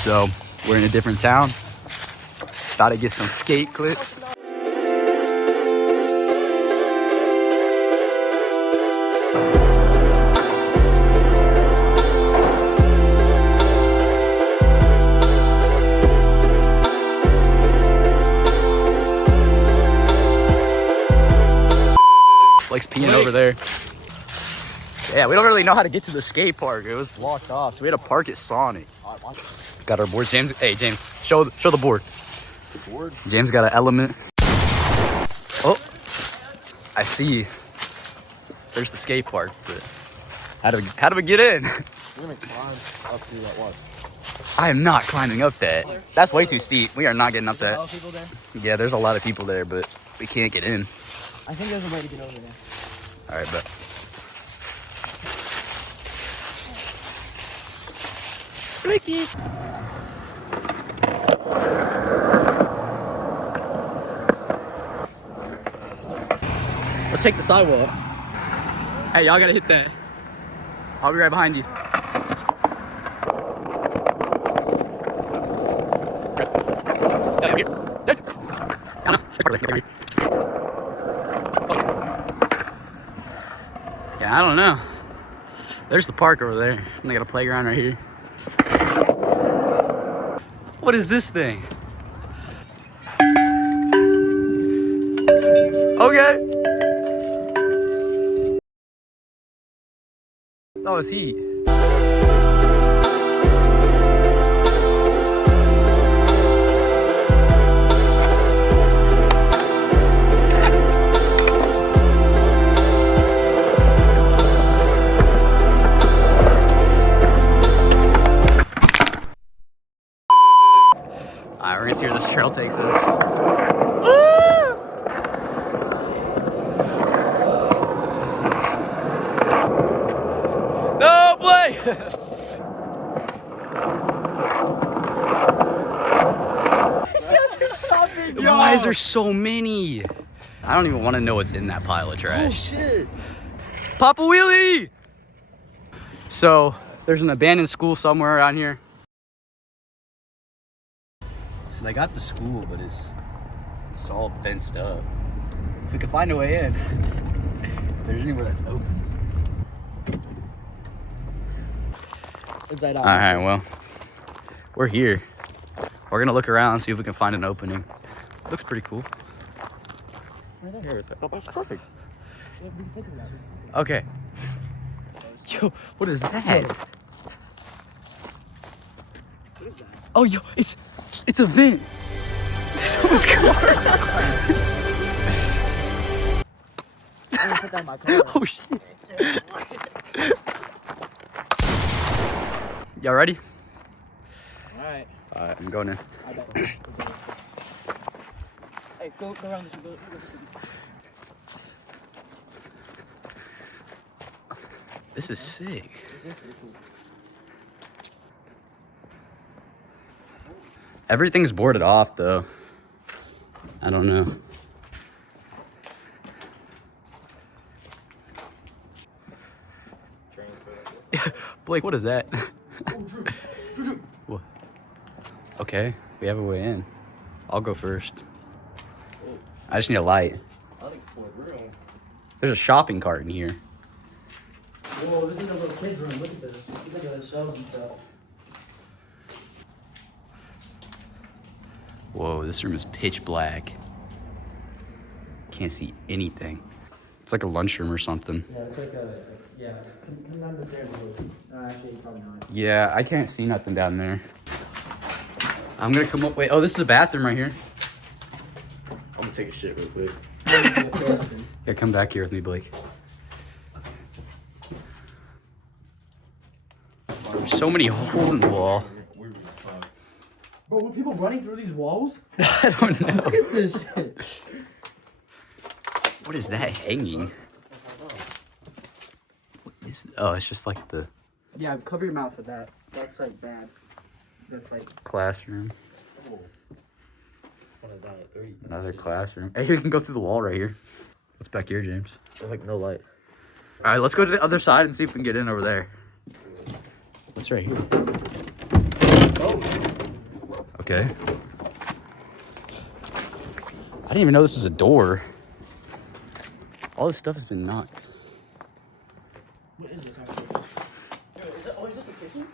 So we're in a different town. Thought I'd get some skate clips. Blake's peeing over there. Yeah, we don't really know how to get to the skate park. It was blocked off, so we had to park at Sonic. Got our board. James, hey James, show the board. The board? James got an element. Oh, I see. There's the skate park, but how do we get in? We're gonna climb up through that watch. I am not climbing up that. That's way too steep. We are not getting up that. Are people there? Yeah, there's a lot of people there, but we can't get in. I think there's a way to get over there. All right, but. Ricky. Let's take the sidewalk. Hey, y'all gotta hit that. I'll be right behind you. Yeah, I don't know. There's the park over there. And they got a playground right here. What is this thing? Okay. That was heat. Alright, we're gonna see where this trail takes us. No play! Why is there so many? I don't even want to know what's in that pile of trash. Oh shit! Pop a wheelie! So, there's an abandoned school somewhere around here. So they got the school, but it's all fenced up. If we could find a way in, if there's anywhere that's open. Inside out. All right, well, we're here. We're gonna look around and see if we can find an opening. Looks pretty cool. Right there. Oh, that's perfect. Yeah, we can think of that. Okay. Yo, what is that? What is that? Oh, yo, it's a vent. Someone's car. I'm gonna put that in my car. Oh shit. Y'all ready? Alright. Alright, I'm going in. I bet. Hey, go around this way. Go this way. This is sick. This is pretty cool. Everything's boarded off though. I don't know. Blake, what is that? What? Okay, we have a way in. I'll go first. I just need a light. Unexplored room. There's a shopping cart in here. Whoa, this is a little kid's room. Look at this. Look at the shelves and stuff. Whoa, this room is pitch black. Can't see anything. It's like a lunchroom or something. Yeah, it's like a, yeah. Come down the stairs a little. No, actually, probably not. Yeah, I can't see nothing down there. I'm gonna come up, wait, oh, this is a bathroom right here. I'm gonna take a shit real quick. Yeah, come back here with me, Blake. There's so many holes in the wall. Bro, were people running through these walls? I don't know. Look at this shit. What is that hanging? What is, oh, it's just like the Yeah, cover your mouth with that. That's like bad. That's like. classroom. Oh. Another classroom. Hey, you can go through the wall right here. What's back here, James? There's like no light. All right, let's go to the other side and see if we can get in over there. What's right here? Oh. Okay. I didn't even know this was a door. All this stuff has been knocked. What is this actually? Is this a kitchen?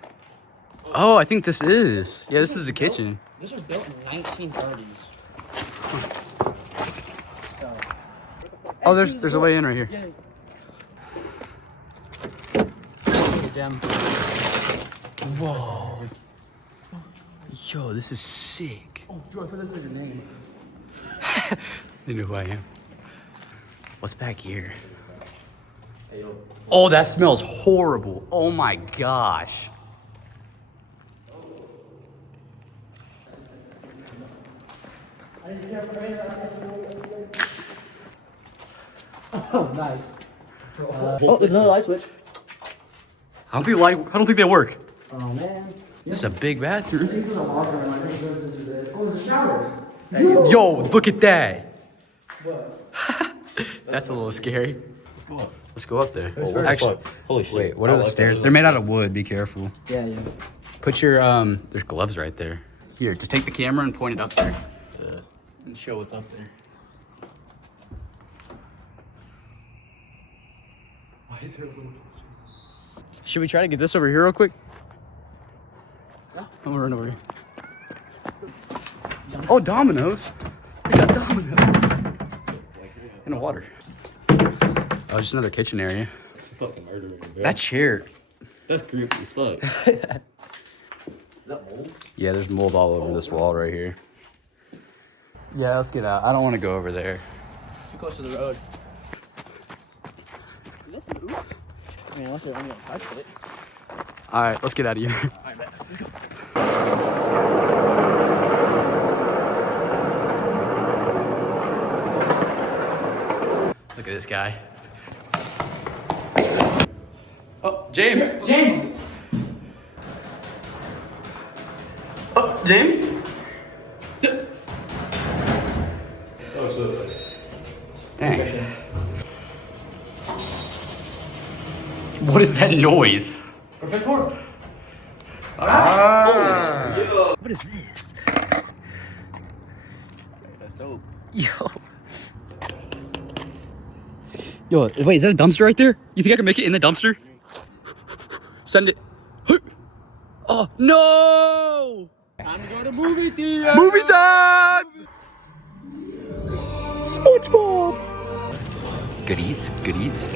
Oh, I think this is. Yeah, this is a kitchen. This was built in 1930s. So. Oh, there's a way in right here. Yeah. Gem. Whoa. Yo, this is sick. Oh, Joe, I thought this was your name. They know who I am. What's back here? Oh, that smells horrible. Oh my gosh. Oh, nice. Oh, there's another light switch. I don't think they work. Oh, man. This is a big bathroom. This is a locker room. I think it goes into this. Oh, there's a shower. Yo, look at that. What? That's a little scary. Let's go up. Let's go up there. Oh, Actually, holy shit. wait, what are the stairs? They're made out of wood. Be careful. Yeah, yeah. Put your, there's gloves right there. Here, just take the camera and point it up there. Yeah. And show what's up there. Why is there a little picture? Should we try to get this over here real quick? I'm gonna run over here. Oh, Domino's. We got Domino's. In the water. Oh, just another kitchen area. It's a fucking murder in there. That chair. That's creepy as fuck. Is that mold? Yeah, there's mold all over this wall right here. Yeah, let's get out. I don't want to go over there. Too close to the road. I mean, unless they're only gonna touch it. All right, let's get out of here. All right, let's go. Look at this guy. Oh, James. James! Oh, James. Oh, so. Dang. What is that noise? Perfect form. Ah. What is this? That's dope. Yo, wait, is that a dumpster right there? You think I can make it in the dumpster? Send it. Oh, no! Time to go to movie theater. Movie time! SpongeBob! Good eats, good eats.